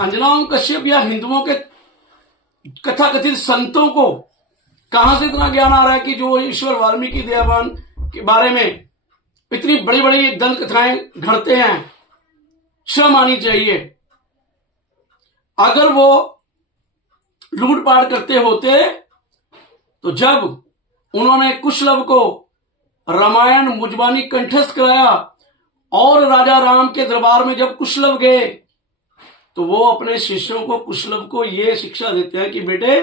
अंजना ओम कश्यप या हिंदुओं के कथाकथित संतों को कहां से इतना ज्ञान आ रहा है कि जो ईश्वर वाल्मीकि दयावान के बारे में इतनी बड़ी बड़ी दंत कथाएं घड़ते हैं। शर्म आनी चाहिए। अगर वो लूटपाट करते होते तो जब उन्होंने कुशलभ को रामायण मुजबानी कंठस्थ कराया और राजा राम के दरबार में जब कुशलभ गए तो वो अपने शिष्यों को कुशलभ को ये शिक्षा देते हैं कि बेटे,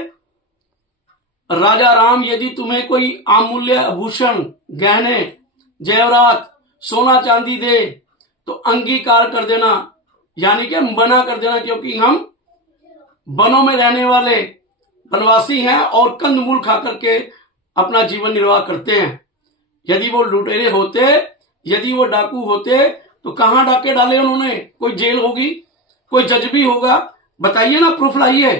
राजा राम यदि तुम्हें कोई अमूल्य आभूषण, गहने, जेवरात, सोना चांदी दे तो अंगीकार कर देना, यानी कि मना कर देना, क्योंकि हम वनों में रहने वाले वनवासी हैं और कंदमूल खा करके अपना जीवन निर्वाह करते हैं। यदि वो लुटेरे होते, यदि वो डाकू होते तो कहां डाके डाले उन्होंने? कोई जेल होगी, कोई जज भी होगा, बताइए ना, प्रूफ लाइए।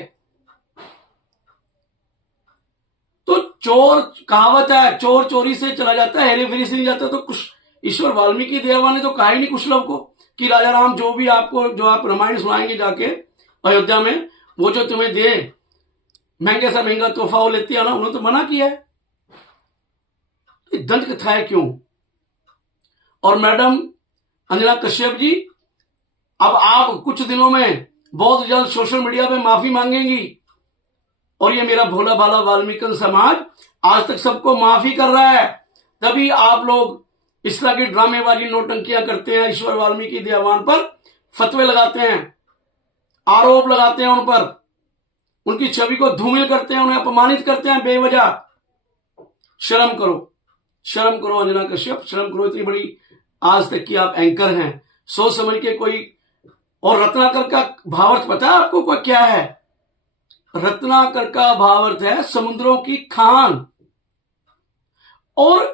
तो चोर, कहावत है, चोर चोरी से चला जाता है, हेरे फेरी से नहीं जाता। तो ईश्वर वाल्मीकि दयावान ने तो कहा ही नहीं कुशलभ को कि राजा राम जो भी आपको, जो आप रामायण सुनाएंगे जाके अयोध्या में, वो जो तुम्हें दे महंगे से महंगा तोहफा वो लेते आना, उन्होंने तो मना किया है। दंत कथा है क्यों? और मैडम अंजना कश्यप जी, अब आप कुछ दिनों में बहुत जल्द सोशल मीडिया पे माफी मांगेंगी और ये मेरा भोला भाला वाल्मीकि समाज आज तक सबको माफी कर रहा है। तभी आप लोग इस तरह की ड्रामेबाजी, नौटंकियां करते हैं, ईश्वर वाल्मीकि दयावान पर फतवे लगाते हैं, आरोप लगाते हैं उन पर, उनकी छवि को धूमिल करते हैं, उन्हें अपमानित करते हैं बेवजह। शर्म करो, शर्म करो अंजना कश्यप, शर्म करो। इतनी बड़ी आज तक की आप एंकर हैं, सोच समझ के कोई। और रत्नाकर का भावार्थ पता है आपको कोई क्या है? रत्नाकर का भावार्थ है समुद्रों की खान। और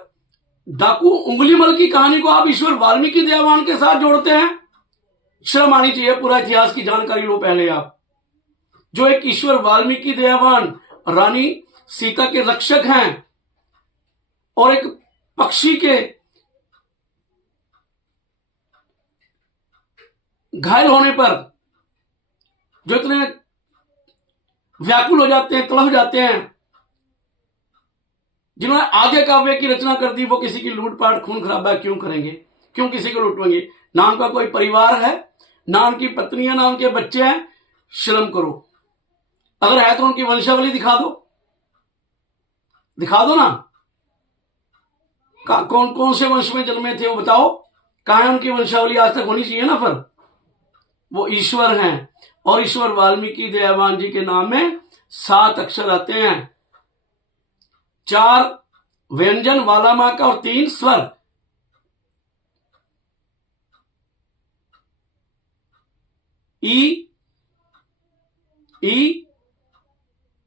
डाकू उंगलीमल की कहानी को आप ईश्वर वाल्मीकि दयावान के साथ जोड़ते हैं। शर्म आनी चाहिए। पूरा इतिहास की जानकारी लो पहले आप। जो एक ईश्वर वाल्मीकि दयावान रानी सीता के रक्षक हैं और एक पक्षी के घायल होने पर जो इतने व्याकुल हो जाते हैं, तड़प जाते हैं, जिन्होंने आगे काव्य की रचना कर दी, वो किसी की लूटपाट, खून खराबा क्यों करेंगे? क्यों किसी को लूटेंगे? ना उनका कोई परिवार है, ना उनकी पत्नी है, ना उनके बच्चे हैं। शर्म करो। अगर है तो उनकी वंशावली दिखा दो, दिखा दो ना। कौन कौन से वंश में जन्मे थे वो बताओ। कहां है उनकी वंशावली? आज तक होनी चाहिए ना। पर वो ईश्वर हैं और ईश्वर वाल्मीकि दयावान जी के नाम में 7 अक्षर आते हैं, 4 व्यंजन वाला मां का और 3 स्वर। ई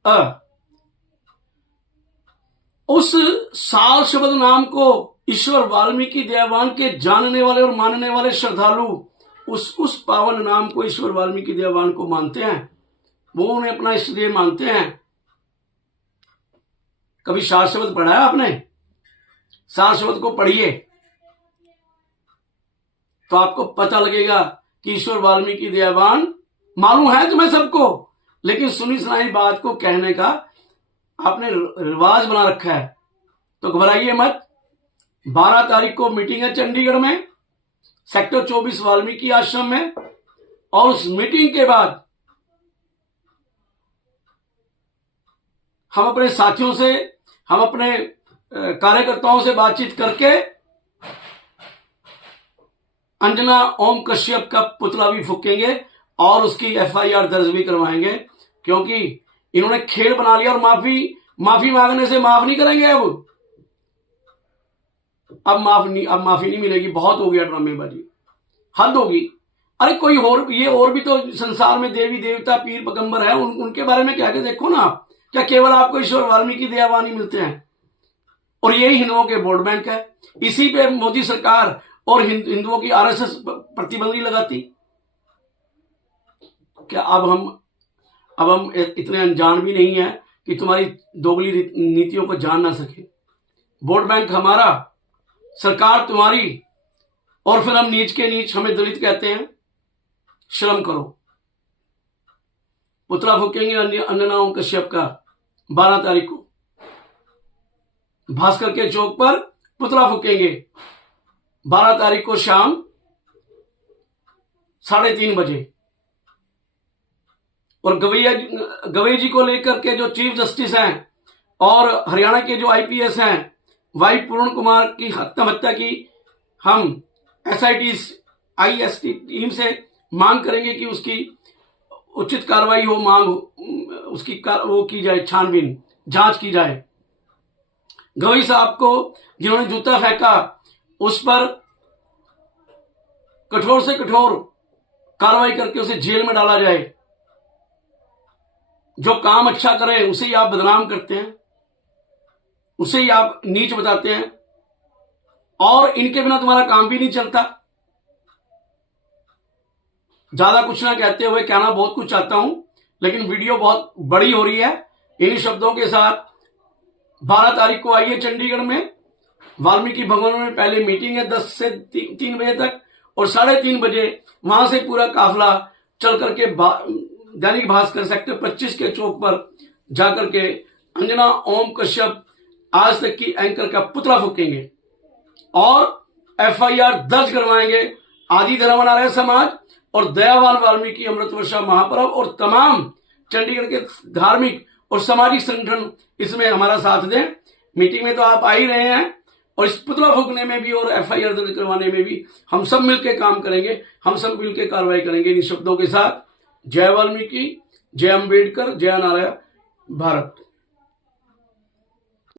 अ। उस साल शब्द नाम को ईश्वर वाल्मीकि दयावान के जानने वाले और मानने वाले श्रद्धालु उस पावन नाम को ईश्वर वाल्मीकि दयावान को मानते हैं। वो उन्हें अपना इष्टदेव मानते हैं। कभी सार शब्द पढ़ा है आपने? सार शब्द को पढ़िए तो आपको पता लगेगा कि ईश्वर वाल्मीकि दयावान मालूम है तुम्हें सबको, लेकिन सुनी सुनाई बात को कहने का आपने रिवाज बना रखा है। तो घबराइए मत। 12 तारीख को मीटिंग है चंडीगढ़ में, सेक्टर 24 वाल्मीकि आश्रम में। और उस मीटिंग के बाद हम अपने साथियों से, हम अपने कार्यकर्ताओं से बातचीत करके अंजना ओम कश्यप का पुतला भी फूकेंगे और उसकी FIR दर्ज भी करवाएंगे, क्योंकि इन्होंने खेल बना लिया। और माफी मांगने से माफ नहीं करेंगे। अब माफी नहीं मिलेगी। बहुत हो गया ड्रामेबाजी, हद होगी। अरे कोई और भी तो संसार में देवी देवता, पीर पैगंबर है, उनके बारे में क्या देखो ना। क्या केवल आपको ईश्वर वाल्मीकि दयावान ही मिलते हैं? और यही हिंदुओं के वोट बैंक है। इसी पे मोदी सरकार और हिंदुओं की RSS प्रतिबंध नहीं लगाती। क्या अब हम इतने अनजान भी नहीं है कि तुम्हारी दोगली नीतियों को जान ना सके? वोट बैंक हमारा, सरकार तुम्हारी, और फिर हम नीच के नीच, हमें दलित कहते हैं। शर्म करो। पुतला फूकेंगे अंजना ओम कश्यप का 12 तारीख को भास्कर के चौक पर पुतला फूकेंगे 12 तारीख को शाम 3:30 बजे। और गवई जी को लेकर के जो चीफ जस्टिस हैं और हरियाणा के जो आईपीएस हैं वाई पूर्ण कुमार की हत्या की हम IST टीम से मांग करेंगे कि उसकी उचित कार्रवाई हो, उसकी वो की जाए, छानबीन जांच की जाए। गवई साहब को जिन्होंने जूता फेंका उस पर कठोर से कठोर कार्रवाई करके उसे जेल में डाला जाए। जो काम अच्छा करे उसे ही आप बदनाम करते हैं, उसे ही आप नीच बताते हैं, और इनके बिना तुम्हारा काम भी नहीं चलता। ज्यादा कुछ ना कहते हुए कहना बहुत कुछ चाहता हूं, लेकिन वीडियो बहुत बड़ी हो रही है। इन्हीं शब्दों के साथ 12 तारीख को आइए चंडीगढ़ में वाल्मीकि भवन में पहले मीटिंग है 10 से 3 बजे तक, और 3:30 बजे वहां से पूरा काफिला चल करके दैनिक भास्कर सेक्टर 25 के चौक पर जाकर के अंजना ओम कश्यप आज तक की एंकर का पुतला फूकेंगे और FIR दर्ज करवाएंगे। आदि धर्मार्य समाज और दयावान वाल्मीकि अमृत वर्षा महापर्व और तमाम चंडीगढ़ के धार्मिक और सामाजिक संगठन इसमें हमारा साथ दें। मीटिंग में तो आप आ ही रहे हैं, और इस पुतला फूकने में भी और FIR दर्ज करवाने में भी हम सब मिलकर काम करेंगे, हम सब मिलकर कार्रवाई करेंगे। इन शब्दों के साथ जय वाल्मीकि, जय अम्बेडकर, जय नारायण भारत।